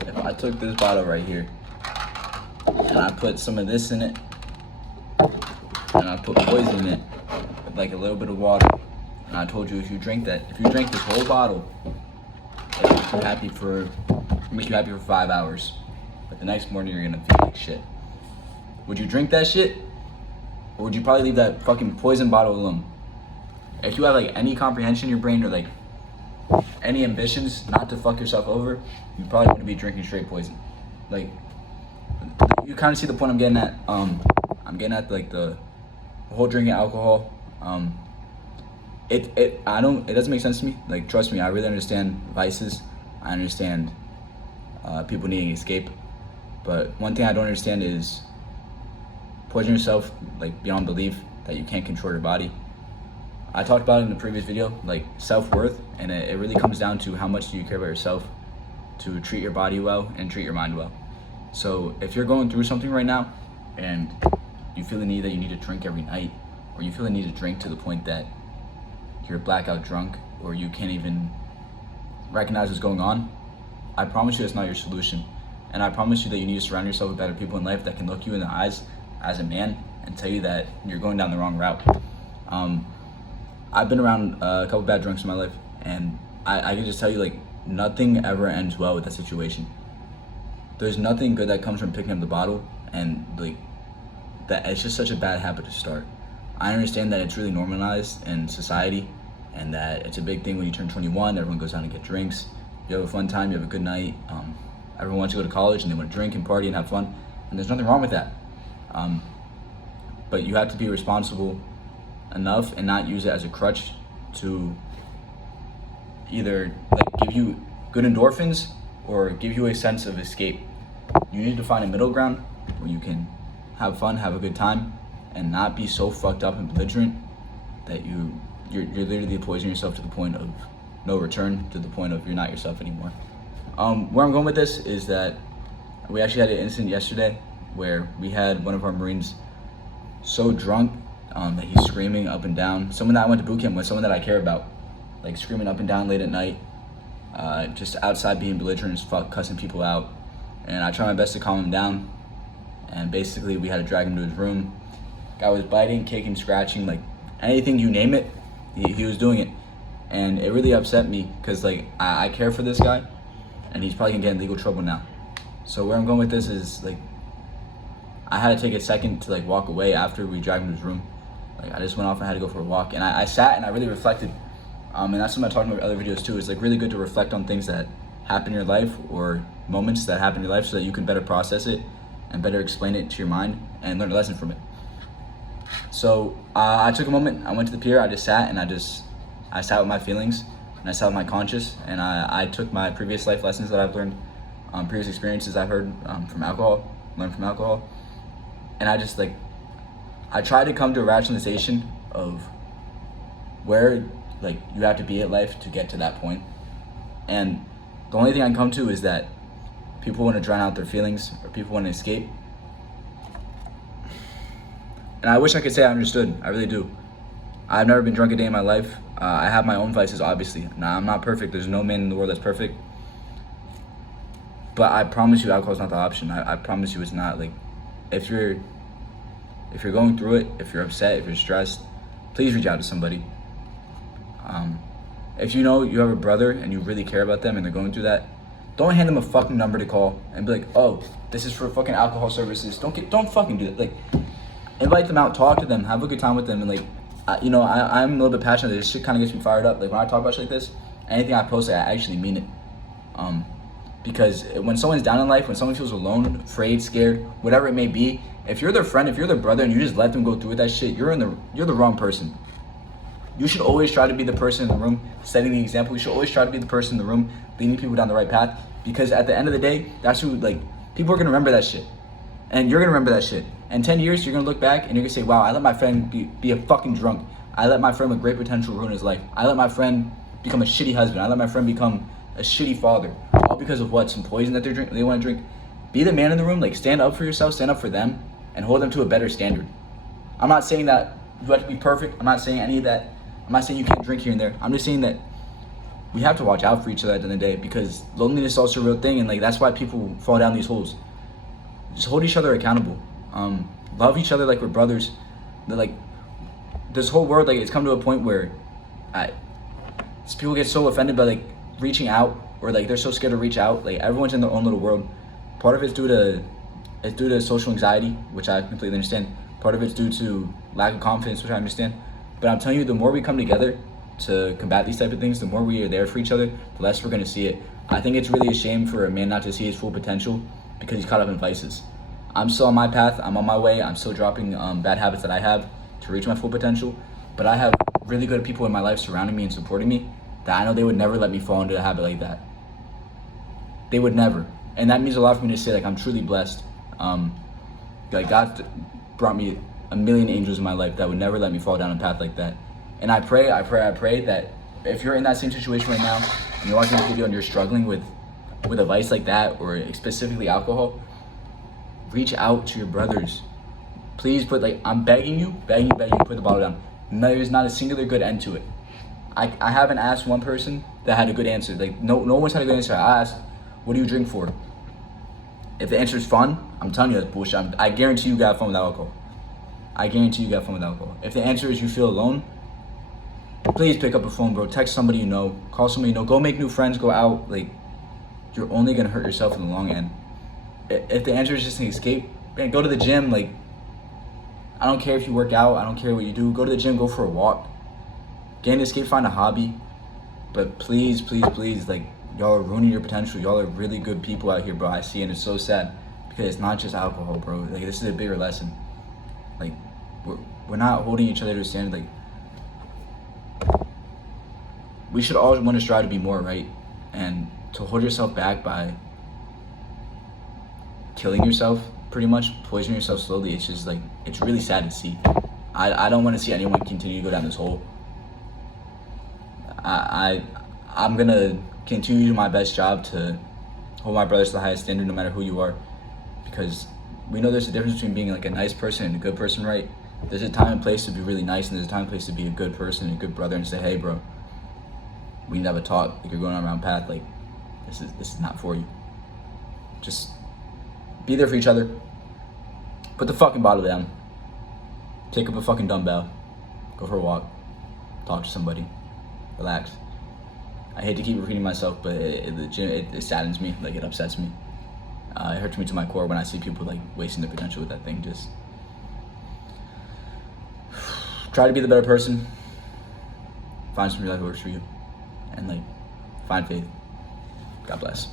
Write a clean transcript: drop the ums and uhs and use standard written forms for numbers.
if I took this bottle right here and I put some of this in it and I put poison in it with like a little bit of water, and I told you if you drank this whole bottle, it'll make you happy for 5 hours. But the next morning you're gonna feel like shit. Would you drink that shit? Or would you probably leave that fucking poison bottle alone? If you have like any comprehension in your brain or like any ambitions not to fuck yourself over, you probably wouldn't be drinking straight poison. Like, you kind of see the point I'm getting at. I'm getting at like the whole drinking alcohol. It doesn't make sense to me. Like, trust me, I really understand vices. I understand people needing escape. But one thing I don't understand is poisoning yourself like beyond belief that you can't control your body. I talked about it in the previous video, like self-worth, and it really comes down to how much do you care about yourself to treat your body well and treat your mind well. So if you're going through something right now and you feel the need that you need to drink every night, or you feel the need to drink to the point that you're blackout drunk or you can't even recognize what's going on, I promise you that's not your solution. And I promise you that you need to surround yourself with better people in life that can look you in the eyes as a man and tell you that you're going down the wrong route. I've been around a couple bad drunks in my life, and I can just tell you, like, nothing ever ends well with that situation. There's nothing good that comes from picking up the bottle, and like that, it's just such a bad habit to start. I understand that it's really normalized in society, and that it's a big thing when you turn 21. Everyone goes down and get drinks. You have a fun time. You have a good night. Everyone wants to go to college and they want to drink and party and have fun, and there's nothing wrong with that. But you have to be responsible enough and not use it as a crutch to either like give you good endorphins or give you a sense of escape. You need to find a middle ground where you can have fun, have a good time, and not be so fucked up and belligerent that you're literally poisoning yourself to the point of no return, to the point of you're not yourself anymore. Where I'm going with this is that we actually had an incident yesterday where we had one of our Marines so drunk that he's screaming up and down. Someone that I went to boot camp with, someone that I care about, like screaming up and down late at night, just outside being belligerent as fuck, cussing people out. And I tried my best to calm him down, and basically we had to drag him to his room. Guy was biting, kicking, scratching, like anything you name it, he was doing it. And it really upset me because like I care for this guy, and he's probably gonna get in legal trouble now. So where I'm going with this is like I had to take a second to like walk away after we dragged him to his room. Like I just went off and had to go for a walk, and I sat and I really reflected. And that's something I talked about in other videos too. It's like really good to reflect on things that happen in your life or moments that happen in your life so that you can better process it and better explain it to your mind and learn a lesson from it. So I took a moment, I went to the pier, I just sat and I sat with my feelings and I sat with my conscience, and I took my previous life lessons that I've learned, previous experiences I've heard learned from alcohol, and I just like, I tried to come to a rationalization of where like you have to be at life to get to that point. And the only thing I can come to is that people want to drown out their feelings, or people want to escape. And I wish I could say I understood. I really do. I've never been drunk a day in my life. I have my own vices, obviously. Now, I'm not perfect. There's no man in the world that's perfect. But I promise you, alcohol's not the option. I promise you it's not. Like, if you're going through it, if you're upset, if you're stressed, please reach out to somebody. If you know you have a brother and you really care about them and they're going through that, don't hand them a fucking number to call and be like, oh, this is for fucking alcohol services. Don't fucking do that. Like, invite them out, talk to them, have a good time with them, and like, I'm a little bit passionate. This shit kind of gets me fired up. Like when I talk about shit like this, anything I post, I actually mean it. Because when someone's down in life, when someone feels alone, afraid, scared, whatever it may be, if you're their friend, if you're their brother, and you just let them go through with that shit, you're the wrong person. You should always try to be the person in the room setting the example. You should always try to be the person in the room leading people down the right path, because at the end of the day, that's who, like, people are gonna remember that shit. And you're gonna remember that shit. In 10 years, you're gonna look back and you're gonna say, wow, I let my friend be a fucking drunk. I let my friend with great potential ruin his life. I let my friend become a shitty husband. I let my friend become a shitty father. All because of what? Some poison that they wanna drink. Be the man in the room, like stand up for yourself, stand up for them, and hold them to a better standard. I'm not saying that you have to be perfect. I'm not saying any of that. I'm not saying you can't drink here and there. I'm just saying that we have to watch out for each other at the end of the day, because loneliness is also a real thing, and like that's why people fall down these holes. Just hold each other accountable. Love each other like we're brothers. Like this whole world, like it's come to a point where people get so offended by like reaching out, or like they're so scared to reach out. Like everyone's in their own little world. Part of it's due to social anxiety, which I completely understand. Part of it's due to lack of confidence, which I understand. But I'm telling you, the more we come together to combat these type of things, the more we are there for each other, the less we're gonna see it. I think it's really a shame for a man not to see his full potential because he's caught up in vices. I'm still on my path. I'm on my way. I'm still dropping bad habits that I have to reach my full potential. But I have really good people in my life surrounding me and supporting me that I know they would never let me fall into a habit like that. They would never. And that means a lot for me to say, like, I'm truly blessed. Like, God brought me a million angels in my life that would never let me fall down a path like that. And I pray that if you're in that same situation right now and you're watching this video and you're struggling with a vice like that, or specifically alcohol, reach out to your brothers. Please I'm begging you, put the bottle down. No, there's not a singular good end to it. I haven't asked one person that had a good answer. Like no one's had a good answer. I asked, what do you drink for? If the answer is fun, I'm telling you that's bullshit. I guarantee you got fun with alcohol. If the answer is you feel alone, please pick up a phone, bro. Text somebody you know. Call somebody you know. Go make new friends. Go out. Like, you're only gonna hurt yourself in the long end. If the answer is just an escape, man, go to the gym. Like, I don't care if you work out. I don't care what you do. Go to the gym. Go for a walk. Get an escape. Find a hobby. But please, like, y'all are ruining your potential. Y'all are really good people out here, bro. I see, and it's so sad because it's not just alcohol, bro. Like, this is a bigger lesson. Like, we're not holding each other to a standard. Like, we should all want to strive to be more, right? And to hold yourself back by killing yourself, pretty much poisoning yourself slowly, it's just like, it's really sad to see. I don't want to see anyone continue to go down this hole. I'm gonna continue to do my best job to hold my brothers to the highest standard, no matter who you are, because we know there's a difference between being like a nice person and a good person, right? There's a time and place to be really nice, and there's a time and place to be a good person, a good brother, and say, hey, bro, we need to have a talk. Like, you're going on a wrong path. Like, this is not for you. Just be there for each other. Put the fucking bottle down. Take up a fucking dumbbell. Go for a walk. Talk to somebody. Relax. I hate to keep repeating myself, but it saddens me. Like, it upsets me. It hurts me to my core when I see people like wasting their potential with that thing. Just try to be the better person. Find something that works for you, and like find faith. God bless.